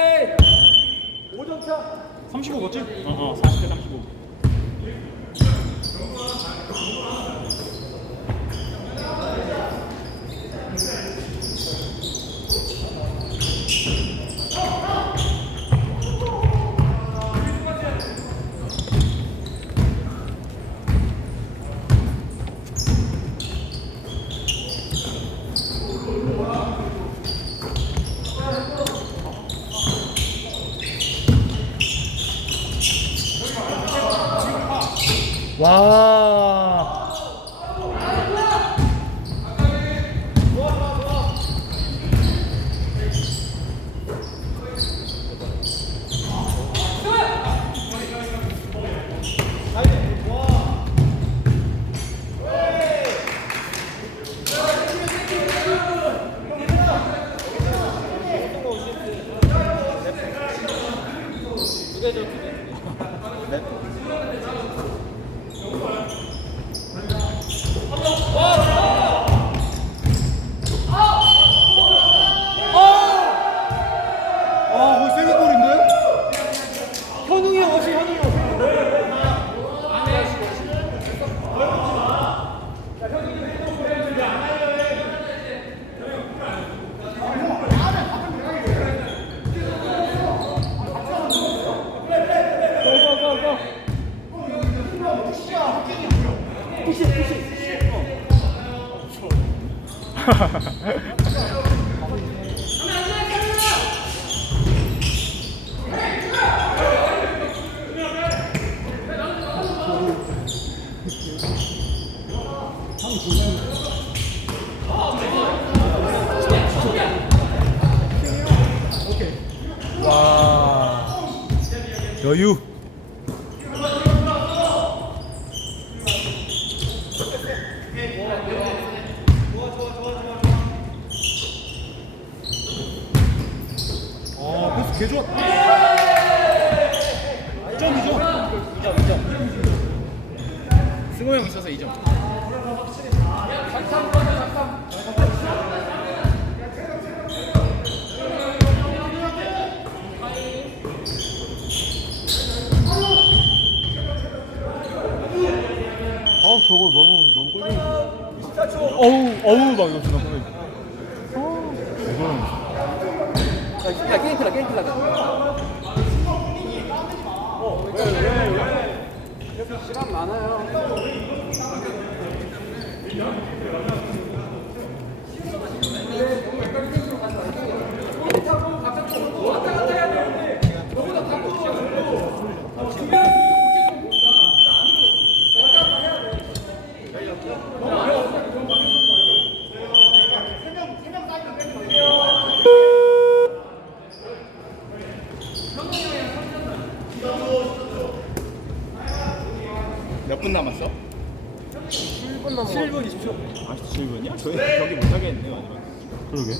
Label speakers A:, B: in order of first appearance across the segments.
A: 빨리
B: 35 맞지?
C: 어 어 40대 35
B: 여유. 아, 패스 개 좋아. 2점, 2점.
A: 2점 2점 승호 형 있어서 2점
B: 저거 너무 너무 꼴보기 어우 어우 막 이러시나 보네 이거는
A: 야 게임 클라 게임 클라 시간 많아요
C: 몇 분 남았어?
A: 7분 남았어.
C: 7분 20초 아직도 7분이야? 저희 경기 못 하겠네요 마지막
B: 그러게.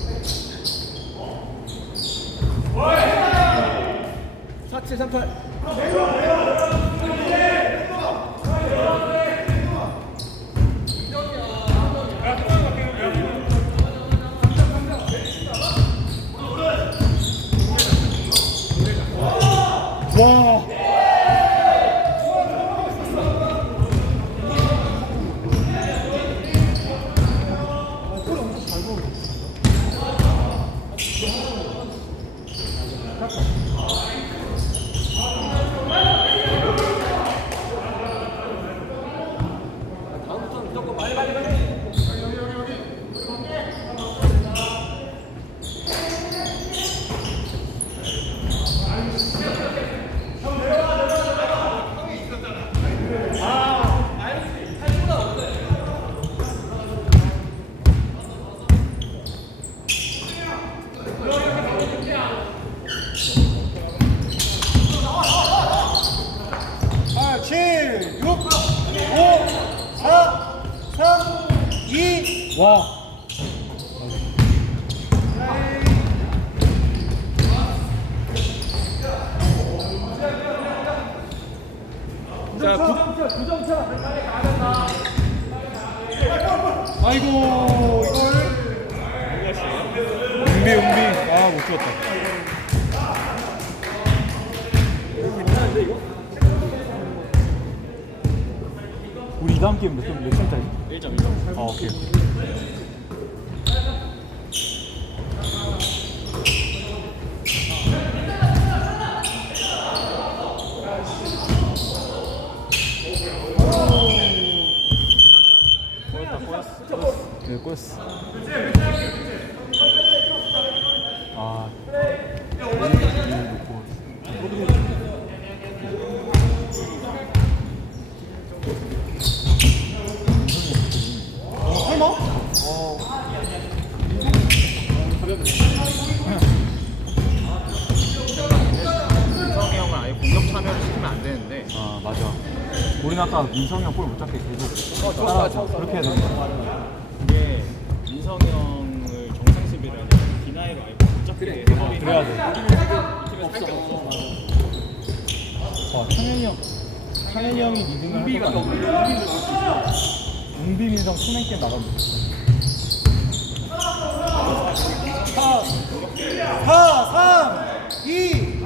A: 47
B: 38와 아이고 이걸 은비 은비 아못 찍었다 우리 다음 게임 몇점 몇점짜리?
C: 1점 1점.
B: 아 오케이.
C: 민성이 형은 아예 공격 참여를 시키면 안 되는데.
B: 아 맞아. 우린 아까 민성이 형 볼 못 잡게 계속 따라하자. 그렇게 해야 되는 거야.
C: 이게 민성이 형을 정상 수비를 하냐 디나이로 아예 못 잡게 해버리면
B: 그래야 돼.
C: 이기면 살게 없어.
B: 아, 창현이 형, 창현이 형이 리딩을 할 거다. 웅비 민성 투맨 게임 나가면 돼. 4, 3, 2, 1.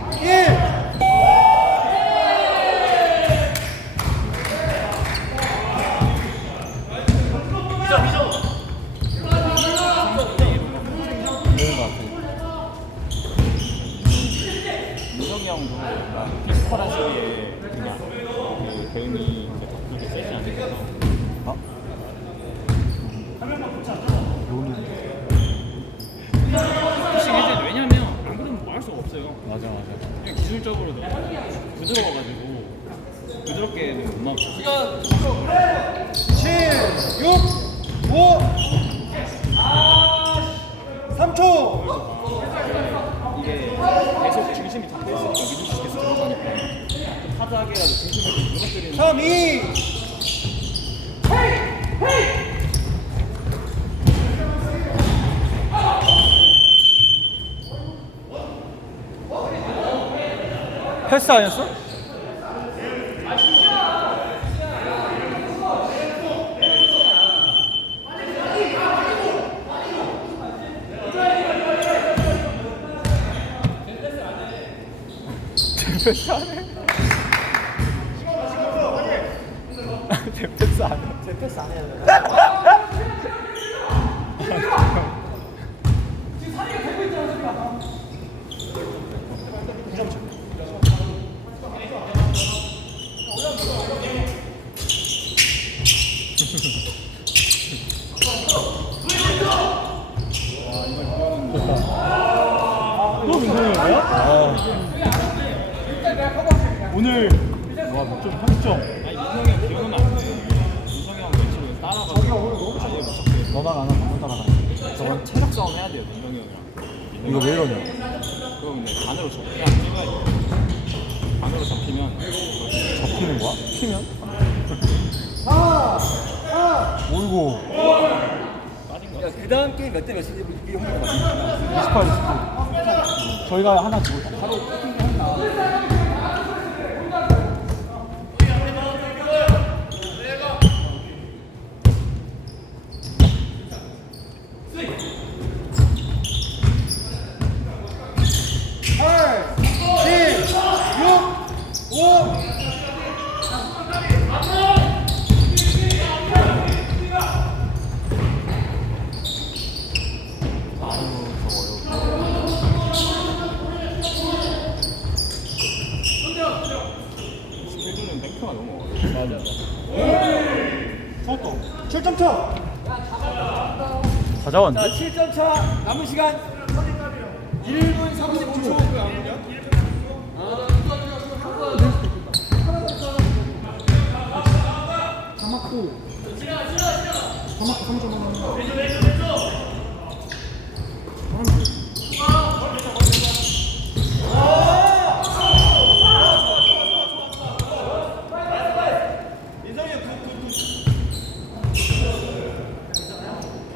B: 이런 거 같아.
C: 민성이 형도 약간 피지컬한 시기에 그냥 그 대응이 이제 더 그렇게 세지 않으셔서
B: 아? 롤은
C: 피싱 해줘야 돼. 왜냐면 안 그러면 뭐 할 수가 없어요.
B: 맞아 맞아.
C: 그냥 기술적으로 너무 부드러워가지고 부드럽게는 못 막아.
B: 7, 6, 5, 3초.
C: 이게 계속 중심이 잡혀 있으니까 미드슛 계속 들어가니까 좀 하드하게라도 중심을 좀 무너뜨리는
B: 3, 2. 패스 아니었어? 패스 안 해? 제 패스 안 해. 제 패스 안. 또 민성이 형이야? 아. 오늘 와, 좀 3점.
C: 아니 민성이 형 기억하면 안 돼. 민성이 형 매치로 따라가고 아예 못 잡게.
B: 너랑 나랑 한번 따라가.
C: 저건 체력 싸움 해야 돼요 민성이 형이랑.
B: 이거 왜 이러냐?
C: 그거 근데 반으로 잡 그냥 찍어야 돼. 반으로 잡히면
B: 잡히는 거야? 키면? 오이고
C: 빠진 거.
A: 그 다음 게임 몇 대 몇인지 확인해 봐.
B: 28, 29. 저희가 하나 주고 바로 팔, 칠, 육, 오.
C: 스케줄은 뱅크가 너무 어려워.
B: 맞아. 어, 7점 차. 다 잡았는데?
A: 7점 차 남은 시간 1분 35초.
B: 다 맞고 다 맞고 3점 하나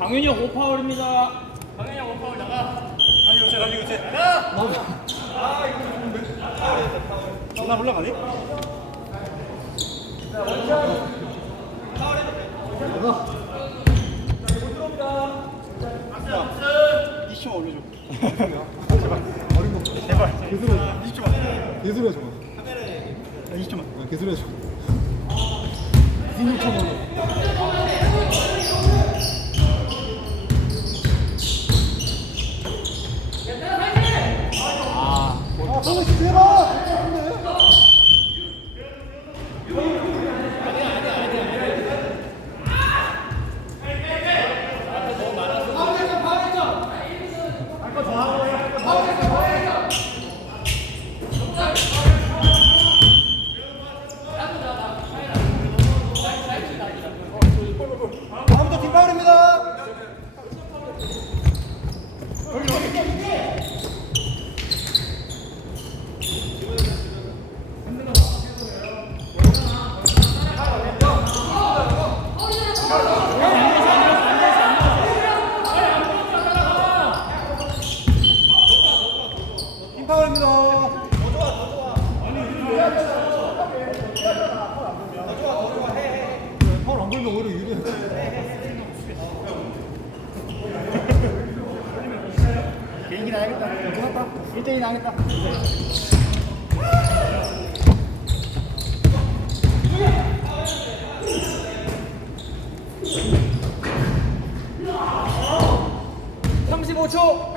C: 강윤이 형 5파울입니다.
B: 나 올라가니? 야, 20점 올려줘. 제발. 어린 거. 제발. 개소리. 20점. 개소리 해줘. 야, 20점. 야, 개소리 해줘. 16점 올려.
A: 이긴 하겠다. 괜찮았다. 1대1 하겠다.
C: 초